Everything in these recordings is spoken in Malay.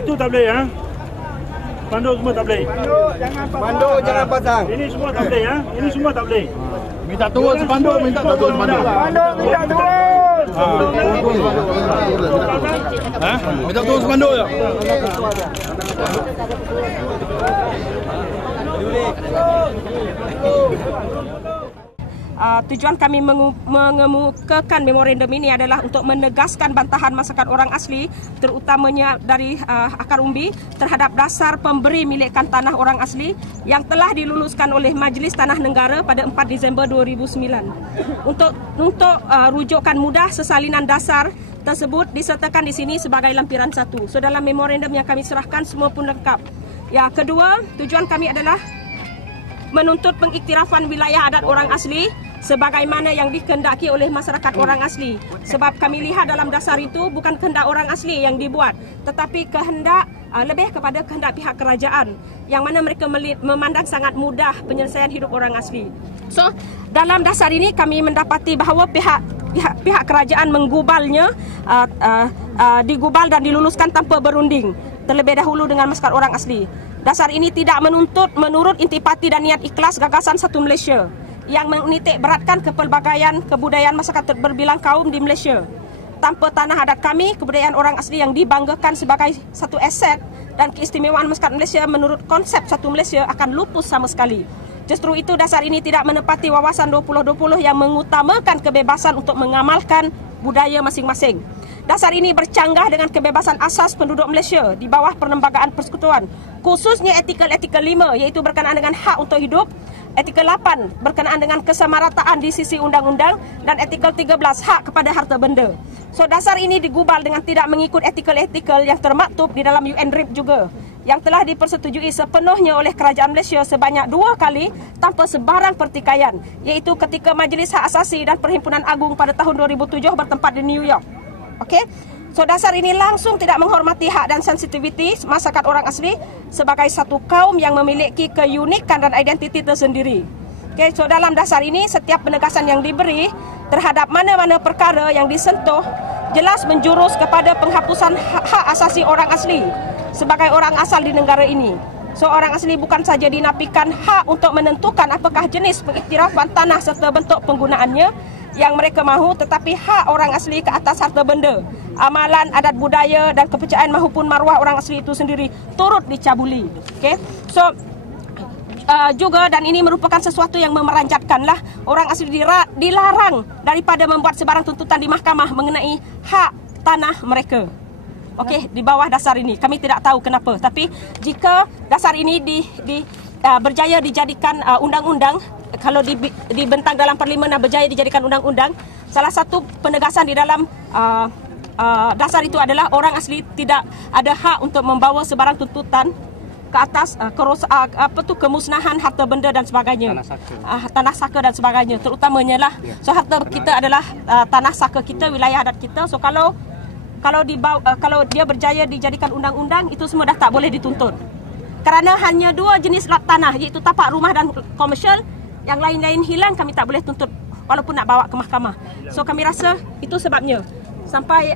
Itu tak boleh, ya. Spanduk semua tak boleh. Spanduk jangan pasang. Ini semua tak boleh, ya. Ini semua tak boleh. Minta turun spanduk, minta turun spanduk. Spanduk minta turun. Minta turun spanduk ya. Tujuan kami mengemukakan memorandum ini adalah untuk menegaskan bantahan masyarakat orang asli, terutamanya dari akar umbi, terhadap dasar pemberi milikkan tanah orang asli yang telah diluluskan oleh Majlis Tanah Negara pada 4 Disember 2009. Untuk rujukan mudah, sesalinan dasar tersebut disertakan di sini sebagai lampiran 1. So dalam memorandum yang kami serahkan semua pun lengkap. Ya, kedua, tujuan kami adalah menuntut pengiktirafan wilayah adat orang asli sebagaimana yang dikehendaki oleh masyarakat orang asli. Sebab kami lihat dalam dasar itu bukan kehendak orang asli yang dibuat, tetapi kehendak lebih kepada kehendak pihak kerajaan yang mana mereka memandang sangat mudah penyelesaian hidup orang asli. So, dalam dasar ini kami mendapati bahawa pihak kerajaan menggubalnya, digubal dan diluluskan tanpa berunding terlebih dahulu dengan masyarakat orang asli. Dasar ini tidak menurut intipati dan niat ikhlas gagasan Satu Malaysia yang menitik beratkan kepelbagaian kebudayaan masyarakat berbilang kaum di Malaysia. Tanpa tanah adat kami, kebudayaan orang asli yang dibanggakan sebagai satu aset dan keistimewaan masyarakat Malaysia menurut konsep Satu Malaysia akan lupus sama sekali. Justru itu dasar ini tidak menepati wawasan 2020 yang mengutamakan kebebasan untuk mengamalkan budaya masing-masing. Dasar ini bercanggah dengan kebebasan asas penduduk Malaysia di bawah Perlembagaan Persekutuan, khususnya artikel 5 iaitu berkenaan dengan hak untuk hidup, artikel 8 berkenaan dengan kesamarataan di sisi undang-undang, dan artikel 13 hak kepada harta benda. So dasar ini digubal dengan tidak mengikut artikel-artikel yang termaktub di dalam UNDRIP juga, yang telah dipersetujui sepenuhnya oleh Kerajaan Malaysia sebanyak 2 kali tanpa sebarang pertikaian, iaitu ketika Majlis Hak Asasi dan Perhimpunan Agung pada tahun 2007 bertempat di New York. Okey, so dasar ini langsung tidak menghormati hak dan sensitiviti masyarakat orang asli sebagai satu kaum yang memiliki keunikan dan identiti tersendiri. Okey, so dalam dasar ini setiap penegasan yang diberi terhadap mana-mana perkara yang disentuh jelas menjurus kepada penghapusan hak asasi orang asli sebagai orang asal di negara ini. So orang asli bukan saja dinafikan hak untuk menentukan apakah jenis pengiktirafan tanah serta bentuk penggunaannya yang mereka mahu, tetapi hak orang asli ke atas harta benda, amalan, adat budaya dan kepercayaan maupun maruah orang asli itu sendiri turut dicabuli. Okay? So juga, dan ini merupakan sesuatu yang memeranjatkanlah, orang asli dilarang daripada membuat sebarang tuntutan di mahkamah mengenai hak tanah mereka. Okey, di bawah dasar ini kami tidak tahu kenapa, tapi jika dasar ini berjaya dijadikan undang-undang, kalau dibentang dalam parlimen dan berjaya dijadikan undang-undang, salah satu penegasan di dalam dasar itu adalah orang asli tidak ada hak untuk membawa sebarang tuntutan ke atas kemusnahan harta benda dan sebagainya, tanah saka dan sebagainya, terutamanya lah. So harta kita adalah tanah saka kita, wilayah adat kita. So kalau dia berjaya dijadikan undang-undang, itu semua dah tak boleh dituntut. Kerana hanya 2 jenis tanah, iaitu tapak rumah dan komersial, yang lain-lain hilang, kami tak boleh tuntut walaupun nak bawa ke mahkamah. So kami rasa itu sebabnya sampai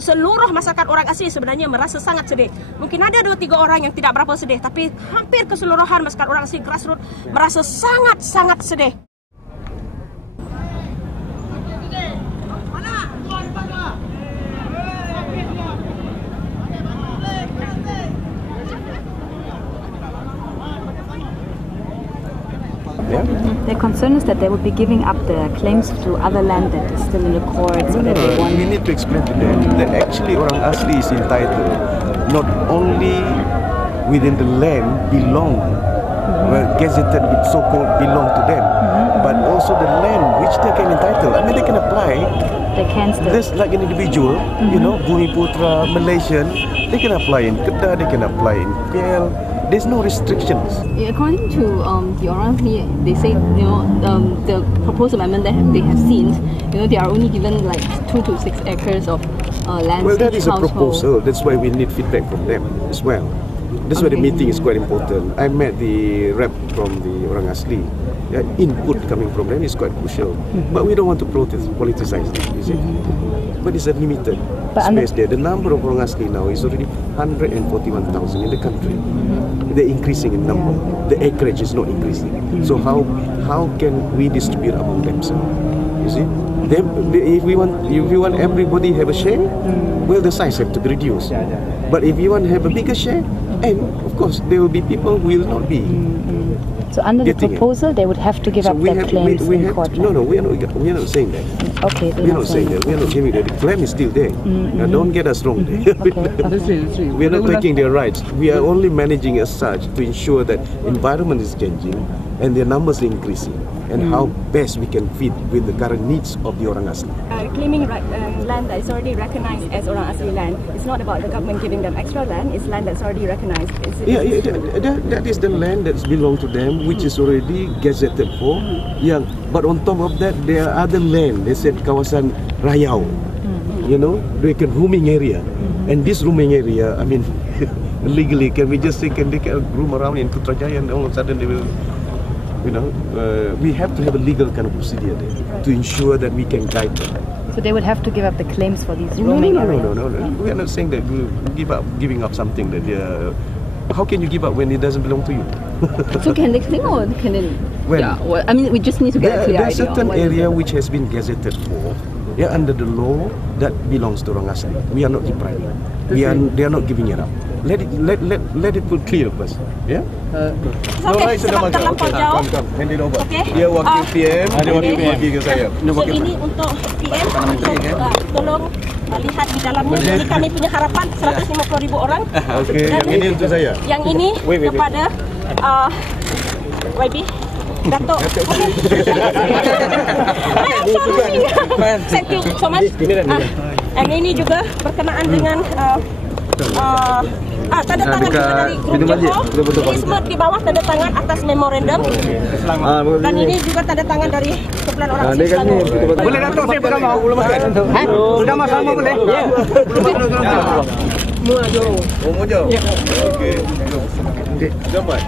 seluruh masyarakat orang asli sebenarnya merasa sangat sedih. Mungkin ada 2-3 orang yang tidak berapa sedih, tapi hampir keseluruhan masyarakat orang asli grassroots merasa sangat-sangat sedih. Yeah. Their concern is that they would be giving up their claims to other land that is still in the courts. No, we need to explain to them that actually orang asli is entitled not only within the land belong, well, gazetted with so-called belong to them, but also the land which they can entitle. I mean, they can apply. They can still. Just like an individual, you know, Bumiputra, Malaysian, they can apply in Kedah, they can apply in KL. There's no restrictions. According to the orang asli, they say the proposed amendment that they have seen, they are only given like 2 to 6 acres of land. Well, that is a proposal. That's why we need feedback from them as well. That's why the meeting is quite important. I met the rep from the Orang Asli. Input coming from them is quite crucial. But we don't want to politicize it, you see. But it's a limited space there. The number of Orang Asli now is already 141,000 in the country. They're increasing in number. The acreage is not increasing. So how can we distribute among themselves? You see? If we want everybody have a share, well, the size have to be reduced. But if you want to have a bigger share, and of course there will be people who will not be. So under the proposal, they would have to give up their claims in court. No, we are not saying that. Okay, we are not saying that. We are not giving that. The claim is still there. Now, don't get us wrong there. We are not taking their rights. We are only managing as such to ensure that environment is changing and their numbers are increasing, and how best we can fit with the current needs of the Orang Asli. Claiming land that is already recognized as Orang Asli land, it's not about the government giving them extra land, it's land that's already recognized. That is the land that belongs to them, which is already gazetted for. But on top of that, there are other land. They said kawasan Rayau, you know, like a roaming area. And this roaming area, I mean, legally, can we just say, can they roam around in Putrajaya and all of a sudden they will, you know, we have to have a legal kind of procedure there to ensure that we can guide them. So they would have to give up the claims for these roaming areas? No. We are not saying that we giving up something that how can you give up when it doesn't belong to you? So can they claim or can they? When? Yeah, well, I mean, we just need to get a clear idea. There's a certain area which has been gazetted for, under the law that belongs to Orang Asli. We are not depriving. They are not giving it up. Let it put clear first. Yeah. Okay, sebab terlampau jauh. Hand it over. Okay. Dia wakil PM, dia wakil ke saya. So ini untuk PM untuk tolong lihat di dalamnya. Ini kami punya harapan 150,000 orang. Okey, yang ini untuk saya. Yang ini kepada YB Datuk. Thank you so much. Yang ini juga berkenaan dengan tanda tangan juga dari Grup Johor. Ini semua di bawah tanda tangan atas memorandum. Dan ini juga tanda tangan dari kumpulan orang Asli Selangor. Boleh Datuk saya bersama? Boleh makan? Bersama sama boleh? Ya. Semua jom. Oh, jom. Okey. Jombat.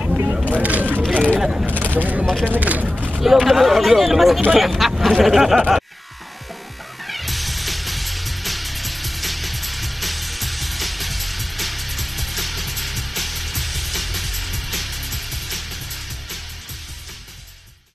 Kamu belum makan lagi? Belum. Lepas ini boleh.